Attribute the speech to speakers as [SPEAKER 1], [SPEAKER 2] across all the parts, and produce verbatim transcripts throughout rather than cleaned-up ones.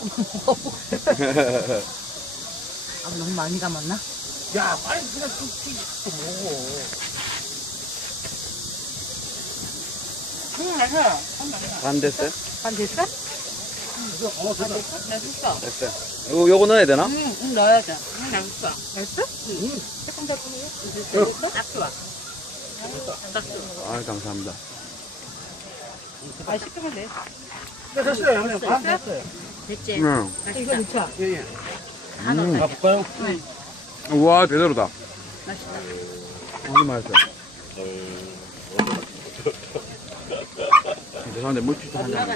[SPEAKER 1] 아, 너무 많이 감았나?
[SPEAKER 2] 야, 빨리 그냥 좀 튀기고 먹어. 응, 맞아.
[SPEAKER 3] 반 됐어요?
[SPEAKER 1] 반 됐어?
[SPEAKER 2] 어, 됐다.
[SPEAKER 1] 됐어.
[SPEAKER 3] 됐어요. 요거, 요거 넣어야 되나?
[SPEAKER 1] 응, 응, 넣어야 돼. 응, 됐어. 됐어? 응. 조금 더 뿌려. 됐어? 딱 좋아. 딱 좋아.
[SPEAKER 3] 아, 감사합니다.
[SPEAKER 1] 아, 식으면 돼.
[SPEAKER 2] 네, 됐어요. 형님. 반 됐어요.
[SPEAKER 1] 됐지?
[SPEAKER 3] 응.
[SPEAKER 1] 이거 넣자.
[SPEAKER 2] 예, 예.
[SPEAKER 1] 다 넣어.
[SPEAKER 2] 가볼까요?
[SPEAKER 3] 우와, 제대로다.
[SPEAKER 1] 맛있다.
[SPEAKER 3] 아주 맛있어. 죄송한데, 물티슈 한 잔.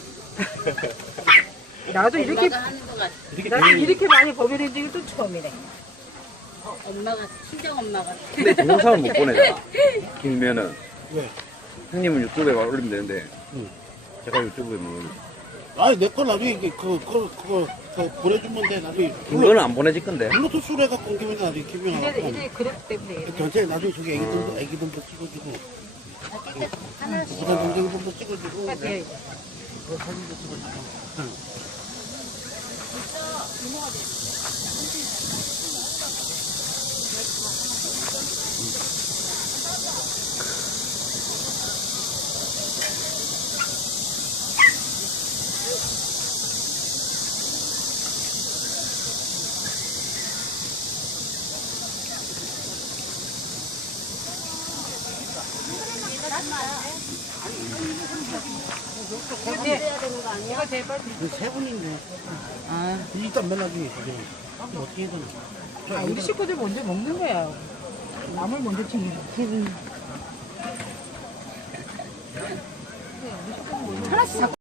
[SPEAKER 1] 나도 이렇게,
[SPEAKER 4] 엄마가 하는 거 같아.
[SPEAKER 1] 나도 이렇게 많이 법이는 지금 또 처음이네.
[SPEAKER 4] 어, 엄마가 친정 엄마가.
[SPEAKER 3] 근데 동영상을 못 보내잖아. 길면은.
[SPEAKER 2] 왜?
[SPEAKER 3] 형님은 유튜브에 올리면 되는데,
[SPEAKER 2] 응.
[SPEAKER 3] 제가 유튜브에 못 올려.
[SPEAKER 2] 아니, 내 거 나중에, 이게 그, 그, 그거, 그거 보내주면 돼. 나중에.
[SPEAKER 3] 이거는 안 보내질 건데.
[SPEAKER 2] 블루투스로 해갖고 옮기면 나중에 기분
[SPEAKER 1] 이제,
[SPEAKER 2] 나고.
[SPEAKER 1] 이제 그랬기 때문에.
[SPEAKER 2] 전체 나중에 저기 애기들, 애기들도 찍어주고.
[SPEAKER 4] 하나씩.
[SPEAKER 2] 부산 동생들도 찍어주고.
[SPEAKER 1] 맞지?
[SPEAKER 2] 그 사진도 찍어주고.
[SPEAKER 1] 이거 제일 빨리.
[SPEAKER 2] 세 분인데.
[SPEAKER 1] 아,
[SPEAKER 2] 일단 맨 나중에 주세요. 그럼 어떻게 해야 되나?
[SPEAKER 1] 아, 우리 식구들 먼저 먹는 거야. 남을 먼저 챙기지. 하나씩